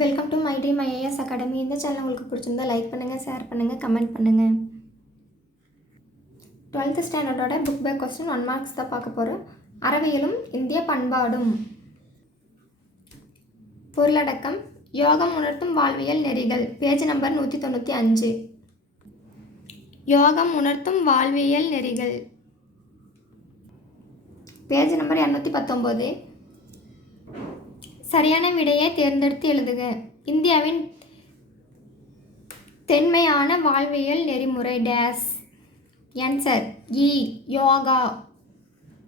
Welcome to my day my IS academy இந்த channel உங்களுக்கு பிடிச்சிருந்தா லைக் பண்ணுங்கள் ஷேர் பண்ணுங்கள் கமெண்ட் பண்ணுங்கள் twelfth ஸ்டாண்டர்டோட book back question one marks தான் பார்க்க போகிறோம் அறவியலும் இந்திய பண்பாடும். பொருளடக்கம் யோகம் உணர்த்தும் வாழ்வியல் நெறிகள். பேஜ் நம்பர் நூற்றி தொண்ணூற்றி அஞ்சு. யோகம் உணர்த்தும் வாழ்வியல் நெறிகள். பேஜ் நம்பர் இரநூத்தி பத்தொம்போது. சரியான விடையை தேர்ந்தெடுத்து எழுதுக. இந்தியாவின் தென்மையான வாழ்வியல் நெறிமுறை டேஸ் ஆன்சர் இ யோகா.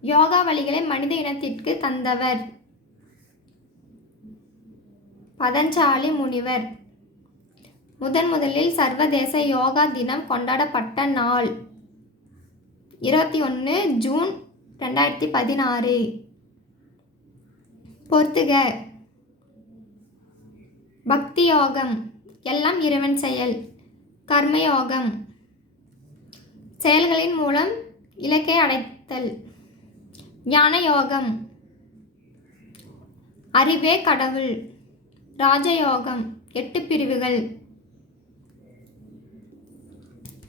யோகா வழிகளை மனித இனத்திற்கு தந்தவர். பதஞ்சாலி முனிவர். முதன் முதலில் சர்வதேச யோகா தினம் கொண்டாடப்பட்ட நாள். இருபத்தி ஒன்று ஜூன் ரெண்டாயிரத்தி பதினாறு. பொறுத்துக. பக்தி யோகம் எல்லாம் இறைவன் செயல். கர்மயோகம். செயல்களின் மூலம் இலக்கை அடைத்தல். ஞான யோகம் அறிவே கடவுள். ராஜயோகம். எட்டு பிரிவுகள்.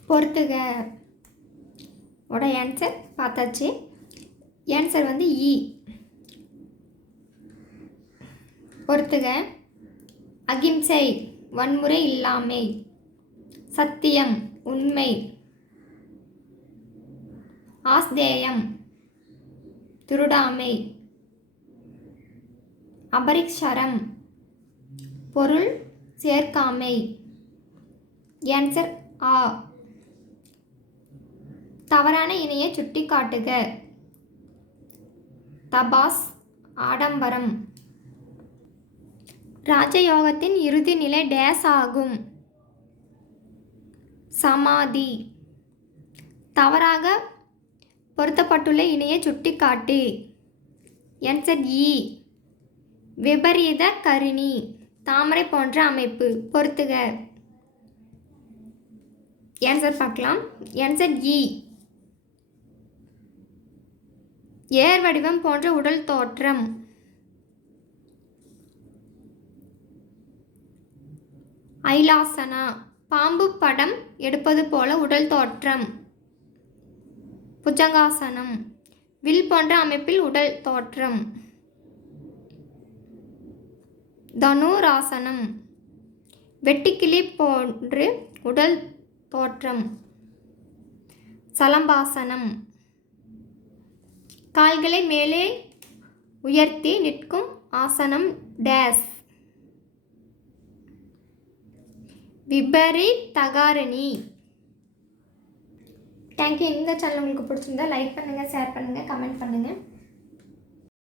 பொறுத்துக. ஓட ஆன்சர் பார்த்தாச்சு. ஆன்சர் வந்து இ பொறுத்துக. அகிம்சை வன்முறை இல்லாமை சத்தியம் உண்மை ஆஸ்தேயம் திருடாமை அபரிக்ஷரம் பொருள் சேர்க்காமை ஆன்சர் ஆ. தவறான இணையை சுட்டிக்காட்டுக. தபாஸ் ஆடம்பரம். ராஜயோகத்தின் இறுதி நிலை டேஸ் ஆகும். சமாதி. தவறாக பொருத்தப்பட்டுள்ள இணையை சுட்டிக்காட்டு. என்சர் இ. விபரீத கருணி. தாமரை போன்ற அமைப்பு. பொருத்துக. ஆன்சர் பார்க்கலாம். ஆன்சர் இ. ஏர் வடிவம் போன்ற உடல் தோற்றம். ஐலாசனா. பாம்பு படம் எடுப்பது போல உடல் தோற்றம். புஜங்காசனம். வில் போன்ற அமைப்பில் உடல் தோற்றம். தனுராசனம். வெட்டிக்கிளி போன்று உடல் தோற்றம். சலம்பாசனம். கால்களை மேலே உயர்த்தி நிற்கும் ஆசனம் டேஸ். விபரி தகாரணி. தேங்க்யூ இந்த சேனல் உங்களுக்கு பிடிச்சிருந்தா லைக் பண்ணுங்கள் ஷேர் பண்ணுங்கள் கமெண்ட் பண்ணுங்கள்